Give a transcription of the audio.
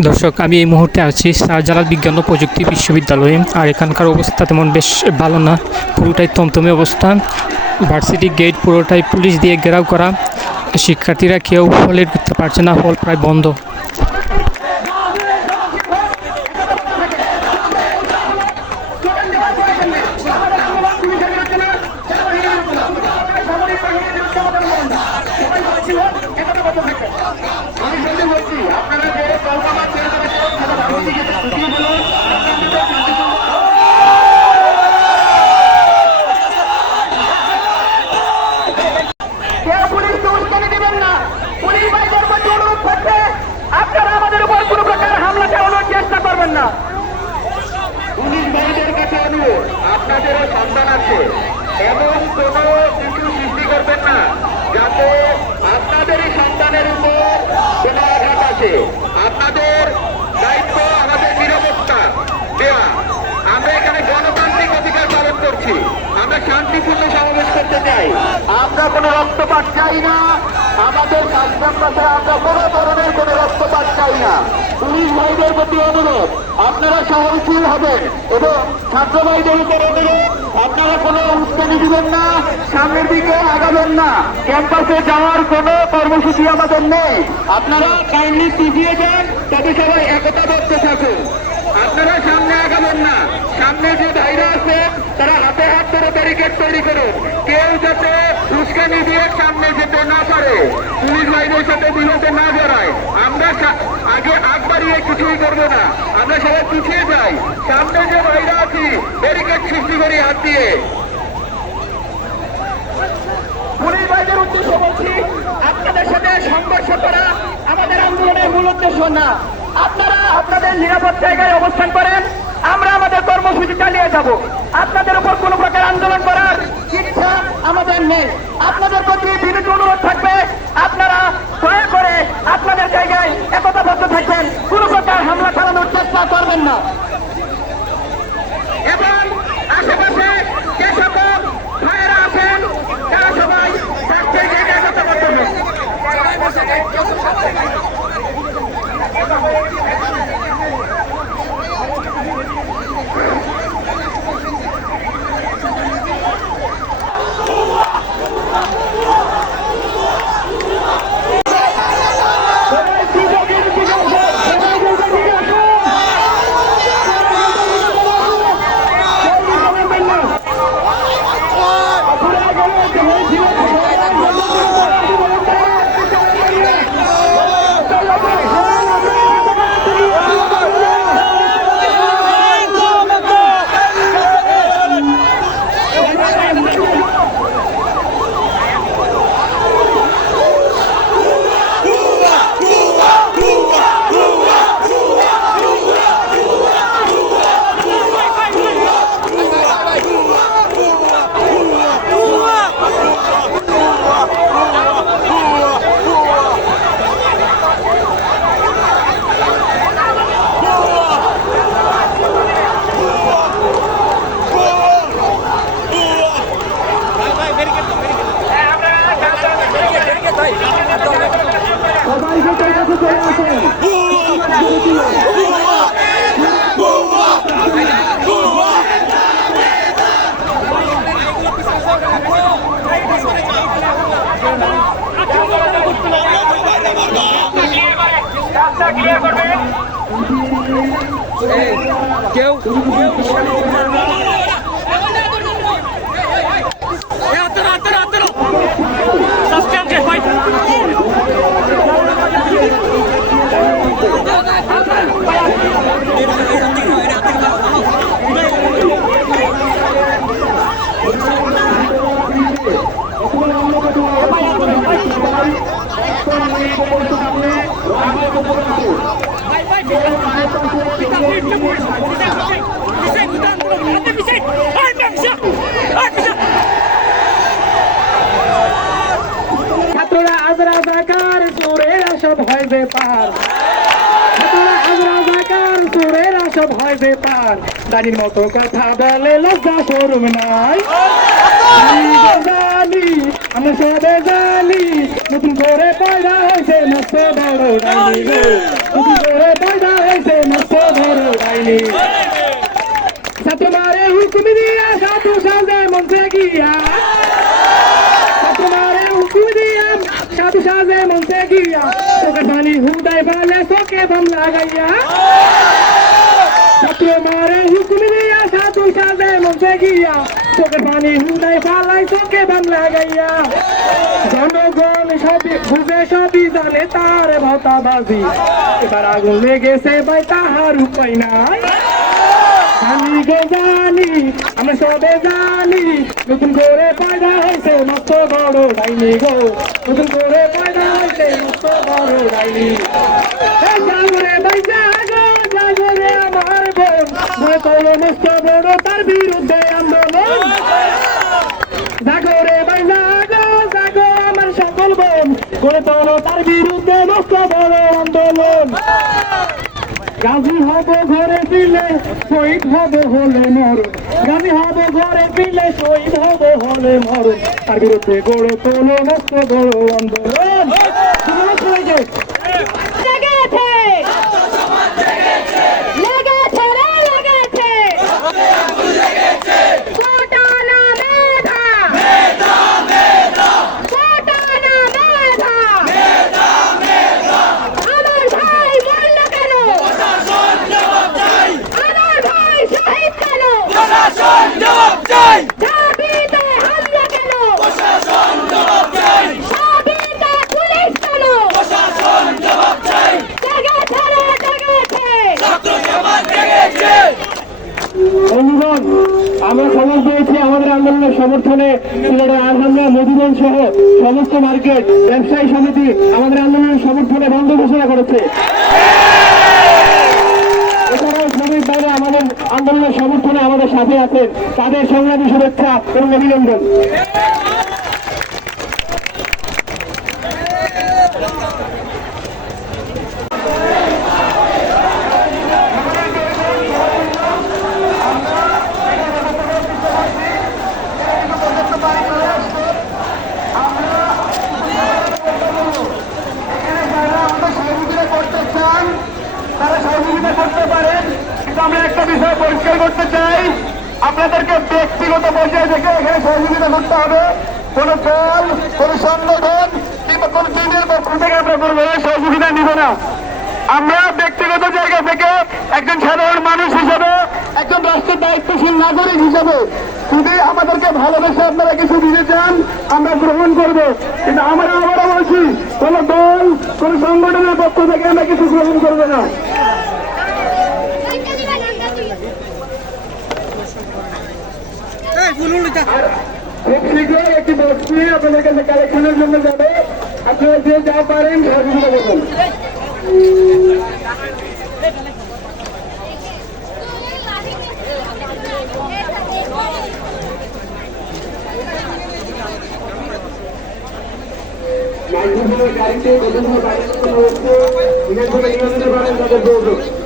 দর্শক, আমি এই মুহূর্তে আছি শাহজালাল বিজ্ঞান ও প্রযুক্তি বিশ্ববিদ্যালয়ে। আর এখানকার অবস্থা তেমন বেশ ভালো না। পুরোটাই তমতমে অবস্থা। ভার্সিটি গেট পুরোটাই পুলিশ দিয়ে ঘেরাও করা। শিক্ষার্থীরা কেউ হলে ঢুকতে পারছে না, হল প্রায় বন্ধ। না? পুলিশ ভাইদের কাছে অনুরোধ আপনাদেরও সন্তান আছে। এমন কোনো কিছু সৃষ্টি করবেন না যাতে আপনাদেরই সন্তানের উপর কোনো আঘাত আছে আপনাদের দায়িত্ব আমাদের নিরাপত্তা দেওয়া আমরা এখানে গণতান্ত্রিক অধিকার পালন করছি আমরা শান্তিপূর্ণ সমাবেশ করতে চাই। আমরা কোনো রক্তপাত চাই না। আমাদের কাজকর্মে আমরা কোনো ধরনের কোনো রক্তপাত চাই না। পুলিশ ভাইদের প্রতি অনুরোধ, আপনারা সহনশীল হবেন এবং ছাত্র ভাইদের উপর অনুরোধ, আপনারা কোনো উস্কানি দিবেন না, সামনের দিকে আগাবেন না। ক্যাম্পাসে যাওয়ার কোনো কর্মসূচি আমাদের নেই। আপনারা কাইন্ডলি পিছিয়ে যান, তবে সবাই একতাবদ্ধ থাকুন। আপনারা আগাবেন না। সামনে যে ভাইরা আছে, তারা হাতে হাত ধরে ব্যারিকেড তৈরি করুন কেউ যাতে উস্কানি দিয়ে সামনে যেতে না পারে। পুলিশ ভাইদের সাথে বিরোধে না জড়ায়। আমরা আগে আগ বাড়িয়ে কিছুই করব না। আমরা সবাই পিছিয়ে যাই। সামনে যে ভাইরা আছি ব্যারিকেড সৃষ্টি করি হাত দিয়ে। পুলিশ ভাইদের উদ্দেশ্য বলছি, আপনাদের সাথে সংঘর্ষ করা আমাদের আন্দোলনের মূল উদ্দেশ্য না। আপনারা আপনাদের নিরাপদ জায়গায় অবস্থান করেন। আমরা আমাদের কর্মসূচি চালিয়ে যাব। আপনাদের উপর কোনো প্রকার আন্দোলন করার ইচ্ছা আমাদের নেই। আপনাদের প্রতি বিনীত অনুরোধ থাকবে, আপনারা দয়া করে আপনাদের জায়গায় একতাবদ্ধ থাকবেন। কোনো প্রকার হামলা চালানোর চেষ্টা করবেন না। এবং আশেপাশে যে সকল ভাইয়েরা আছেন, তারা সবাই জায়গায় একতাবদ্ধ হন ছাত্ররা আজ রাজাকার চোরেরা সব হয় বেপার ছাত্ররা আজ রাজাকার চোরেরা সব হয় বেপার। দানির মতো কথা বলে লজ্জা করুম নাই। জানি, আমি সবে জানি, নতুন করে পয়দা হয়েছে, মস্ত বড় ডাইনি নতুন করে পয়দা হয়েছে, মস্ত বড় ডাইনি সাতমারে হুকুম দিয়া সাধু সাজায় মঞ্চে গিয়া। তোমারে হুকুম দিয়া সাধু সাজায় মঞ্চে গিয়া। তোকে বানি হুদায় বলে তোকে বাম লাগাইয়া। সাজে মুখে গিয়া চোখে পানি হুদাই ফালাই চোখে বাম লাগাইয়া। জনগণ সবই বুঝে সবই জানে তার ভাতাবাজি এবার আগুন লেগেছে ভাই, তাহার উপায় নাই। আমি গে, জানি, আমরা সবে জানি, নতুন করে পয়দা হয়েছে, মস্ত বড় ডাইনি গো। নতুন করে পয়দা হয়েছে, মস্ত বড় ডাইনি। মনে বড় তার বিরুদ্ধে আন্দোলন। জাগরে জাগো জাগো আমার সকল বোন। করে তোলো তার বিরুদ্ধে মস্ত বড় আন্দোলন। গাজী হব ঘরে ফিরলে শহীদ হব হলে মরণ। গাজী হব ঘরে ফিরলে শহীদ হব হলে মরণ। তার বিরুদ্ধে গড়ে তোলো মস্ত বড় আন্দোলন ধন্যবাদ সবাইকে। লেগেছে লেগেছে রে লেগেছে কোটা না মেধা কোটা না মেধা আমার ভাই মরল কেন আমার ভাই শহীদ কেন দাবিতে হামলা কেন দাবিতে পুলিশ কেন জেগেছে রে জেগেছে বন্ধুগণ আমরা খবর পেয়েছি আমাদের আন্দোলনের সমর্থনে সিলেটের আলহামদা মধুবন সহ সমস্ত মার্কেট, ব্যবসায়ী সমিতি আমাদের আন্দোলনের সমর্থনে বন্ধ ঘোষণা করেছে। এছাড়াও বাইরে আমাদের আন্দোলনের সমর্থনে আমাদের সাথে আছেন। তাদের সংগ্রামী শুভেচ্ছা এবং অভিনন্দন সহযোগিতা করতে চান তারা সহযোগিতা করতে পারেন আমরা একটা বিষয় পরিষ্কার করতে চাই। আপনাদেরকে ব্যক্তিগত পর্যায়ে থেকে এখানে সহযোগিতা করতে হবে। কোন দল, কোন সংগঠন কিংবা কোন দিনের পক্ষ থেকে আমরা কোনো সহযোগিতা নিব না। আমরা ব্যক্তিগত জায়গা থেকে একজন সাধারণ মানুষ হিসাবে, একজন রাষ্ট্রের দায়িত্বশীল নাগরিক হিসাবে যদি আমাদেরকে ভালোবেসে আপনারা কিছু দিতে চান, আমরা গ্রহণ করব। কিন্তু আমরা বলছি কোন দল কোন সংগঠনের পক্ষ থেকে আমরা কিছু গ্রহণ করবে না। খুব শীঘ্রই একটি বক্স নিয়ে আপনাদের কাছে কালেকশনের জন্য যাবে। আপনারা যে যা পারেন সহযোগিতা করবেন মাইক্রোফোনের গাড়িতে তাদের প্রয়োজন